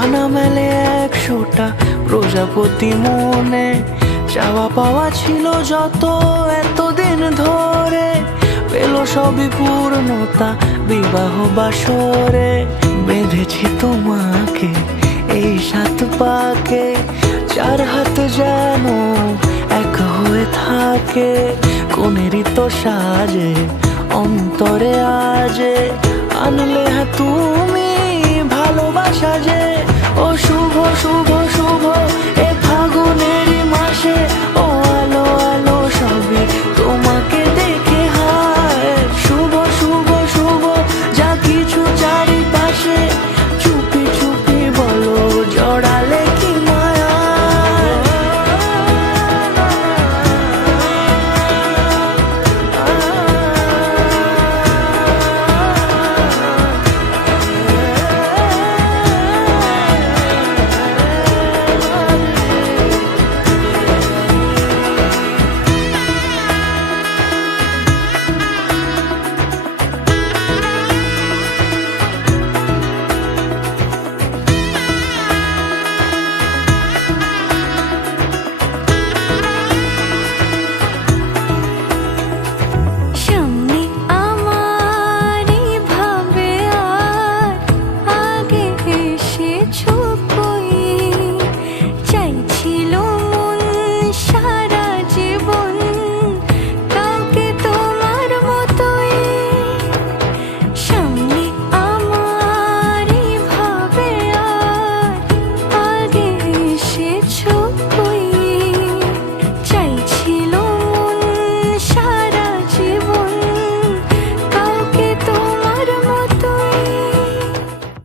ডানা মেলে 100টা প্রজাপতি মনে, চাওয়া পাওয়া ছিল যত এতদিন ধরে, পেল সবই পূর্ণতা বিবাহ বাসরে। বেঁধেছি তোমাকে এই 7 পাকে, 4 হাত যেন এক হয়ে থাকে। কোনেরই তো সাজে অন্তরে আজে আনলে তুমি